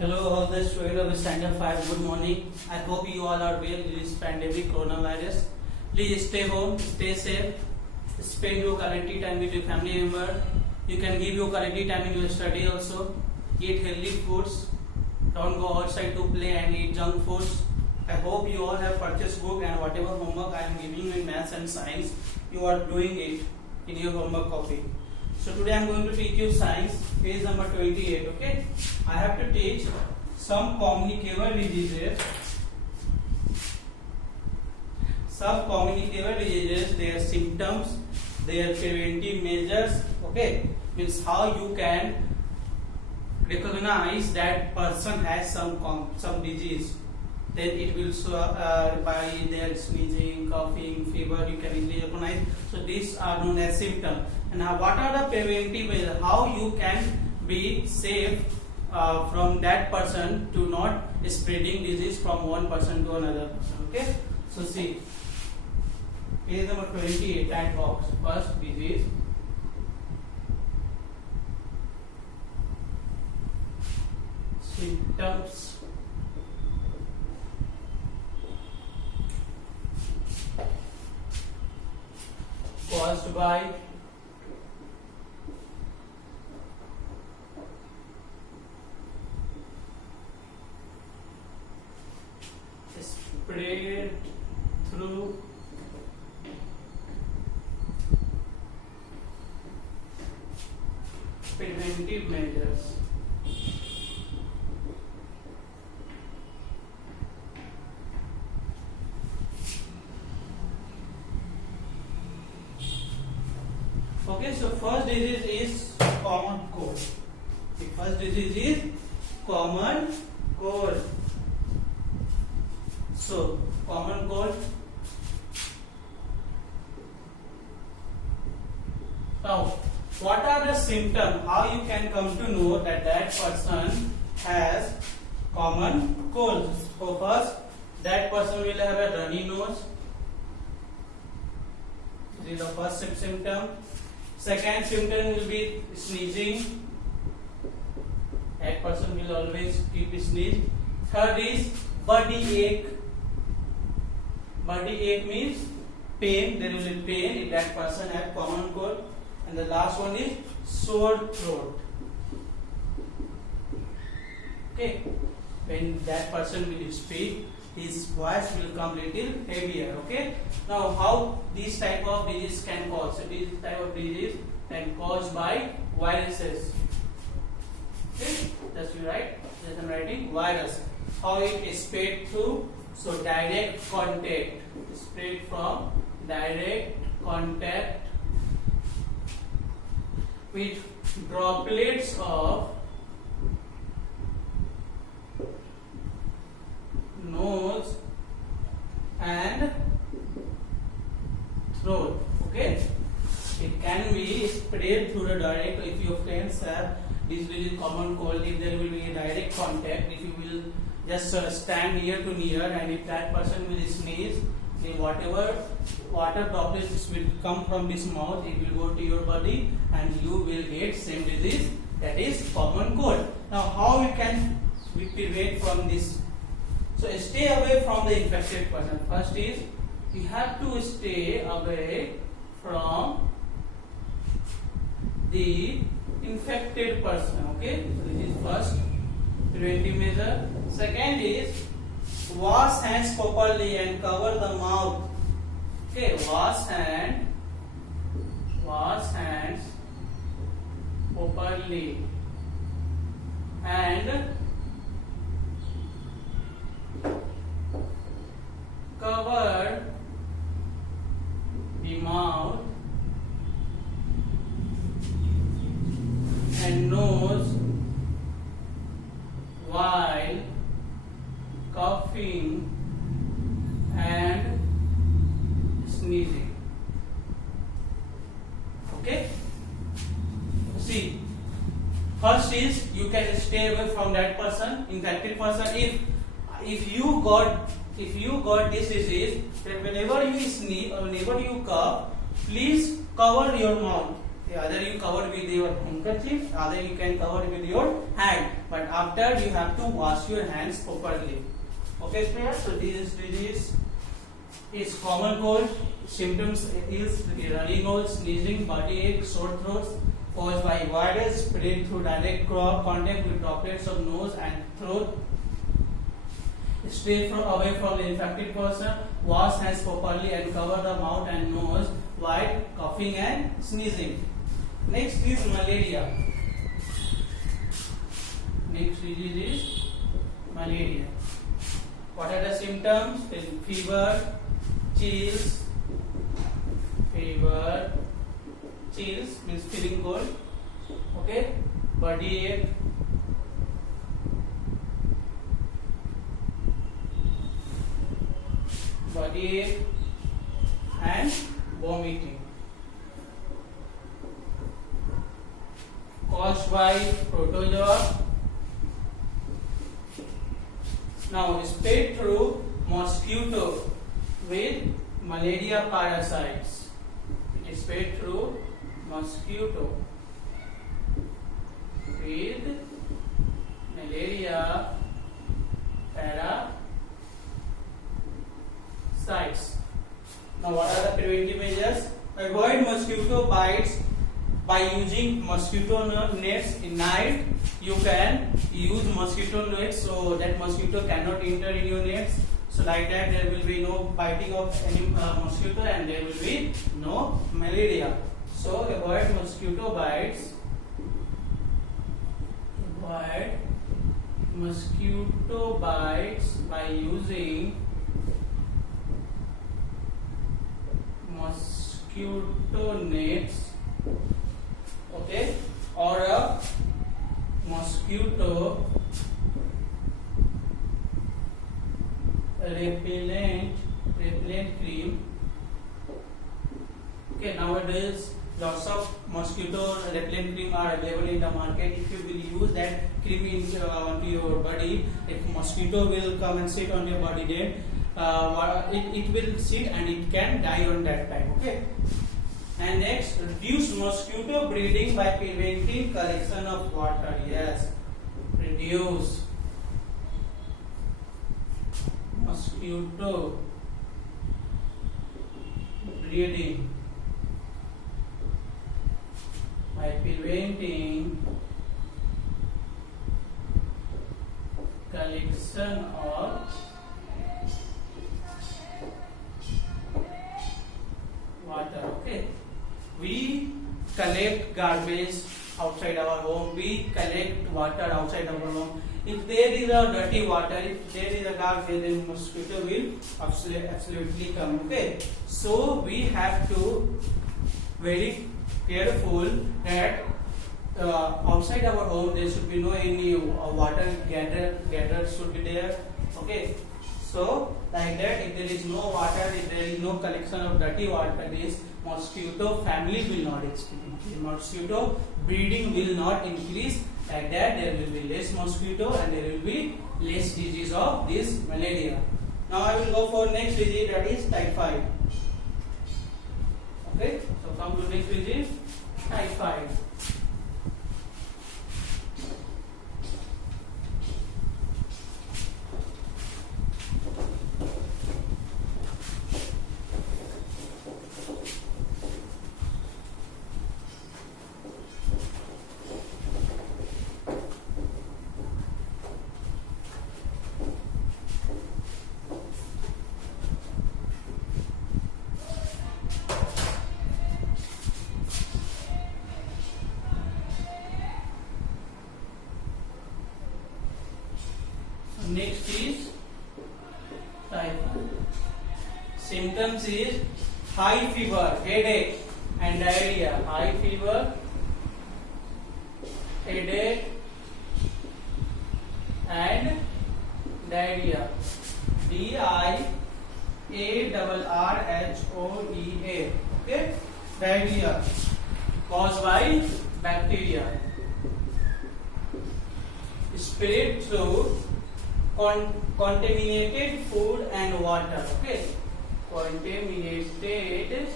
Hello, all the students of Standard 5. Good morning. I hope you all are well in this pandemic coronavirus. Please stay home, stay safe, spend your quality time with your family member. You can give your quality time in your study also. Eat healthy foods. Don't go outside to play and eat junk foods. I hope you all have purchased book and whatever homework I am giving you in maths and science, you are doing it in your homework copy. So today I am going to teach you science, page number 28. Okay, I have to teach some communicable diseases. Some communicable diseases, their symptoms, their preventive measures. Okay, means how you can recognize that person has some disease. Then it will show by their sneezing, coughing, fever. You can easily recognize. So these are known as symptoms. And now, what are the preventive measures? How you can be safe from that person to not spreading disease from one person to another person. Okay. So see, page number 28. That box. First disease. Symptoms. Caused by spread through preventive measures. Okay, so first disease is common cold. The first disease is common cold. So common cold. Now, what are the symptoms? How you can come to know that that person has common cold? So first, that person will have a runny nose. This is the first symptom. Second symptom will be sneezing. That person will always keep sneeze. Third is body ache. Body ache means pain. There will be pain if that person has common cold. And the last one is sore throat. Okay. When that person will speak, his voice will come little heavier. Okay. Now, how this type of disease can cause? So this type of disease can cause by viruses. Okay. That's you right. Yes, I'm writing virus. How it spread through? So direct contact. Spread from direct contact with droplets of nose and throat. Okay, it can be spread through the direct. If your friends have this is common cold, if there will be a direct contact, if you will just stand near to near, and if that person will sneeze, then whatever water droplets will come from this mouth, it will go to your body, and you will get same disease, that is common cold. Now, how we can prevent from this? So stay away from the infected person. First is we have to stay away from the infected person. Okay, so this is first preventive measure. Second is wash hands properly and cover the mouth. Okay, wash hands properly and cover the mouth and nose while coughing and sneezing. Okay, see, first is you can stay away from that person, infected person. If you got this disease, then whenever you sneeze or whenever you cough, please cover your mouth. Either you cover with your handkerchief, either you can cover with your hand. But after you have to wash your hands properly. Okay, friends. So this disease is common cold. Symptoms is runny nose, sneezing, body ache, sore throat caused by virus spread through direct contact with droplets of nose and throat. Stay away from the infected person. Wash hands properly and cover the mouth and nose while coughing and sneezing. Next is malaria. Next disease is malaria. What are the symptoms? Fever, chills. Fever, chills means feeling cold. Okay. Body ache. Body ache and vomiting. Caused by protozoa. Now spread through mosquito with malaria parasites. It is spread through mosquito with malaria parasites. Now what are the preventive measures? Avoid mosquito bites by using mosquito nets. In night you can use mosquito nets so that mosquito cannot enter in your nets. So like that there will be no biting of any mosquito and there will be no malaria. So avoid mosquito bites. Avoid mosquito bites by using mosquito nets. Okay, or a mosquito repellent cream. Okay, nowadays lots of mosquito repellent cream are available in the market. If you will use that cream onto your body, if mosquito will come and sit on your body, then it will sit and it can die on that time. Okay. And next, reduce mosquito breeding by preventing collection of water. Yes, reduce mosquito breeding by preventing collection of water. Okay. We collect garbage outside our home. We collect water outside our home. If there is a dirty water, if there is a garbage, then mosquito will absolutely come. Okay. So we have to very careful that outside our home there should be no any water gathered should be there. Okay. So like that, if there is no water, if there is no collection of dirty water, this mosquito family will not experience. The mosquito breeding will not increase. Like that, there will be less mosquito and there will be less disease of this malaria. Now I will go for next disease, that is typhoid. Okay, so come to next disease, typhoid. Next is typhoid. Symptoms is high fever, headache and diarrhea. High fever, headache and diarrhea. DIARRHOEA. Okay, diarrhea caused by bacteria. Spread through contaminated food and water. Okay, contaminated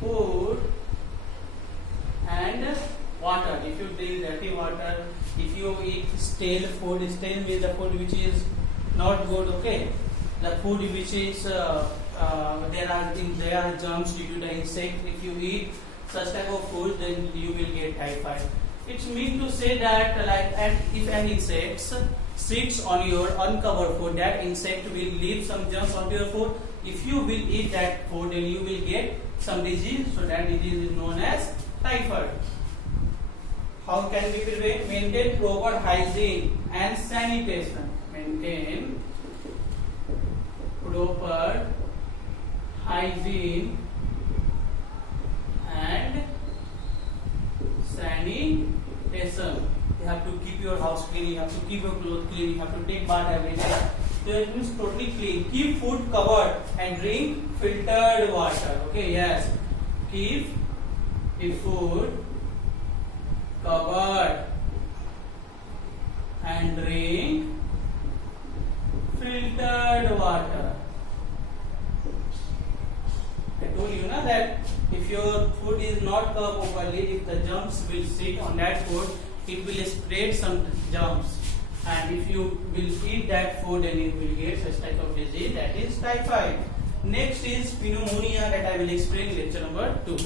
food If you drink dirty water, if you eat stale food, stale means the food which is not good. Okay, the food which is there are germs due to the insect. If you eat such type of food, then you will get typhoid. It means to say that and if an insect sits on your uncovered food, that insect will leave some germs onto your food. If you will eat that food, then you will get some disease. So that disease is known as typhoid. How can we prevent? Maintain proper hygiene and sanitation. Maintain proper hygiene and sanitation. You have to keep your house clean, you have to keep your clothes clean, you have to take bath every day. So it means totally clean. Keep food covered and drink filtered water. Okay, yes. Keep the food covered and drink filtered water. I told you na that if your food is not covered properly, if the germs will sit on that food, it will spread some germs. And if you will eat that food, then you will get such type of disease, that is typhoid. Next is pneumonia, that I will explain in lecture number 2.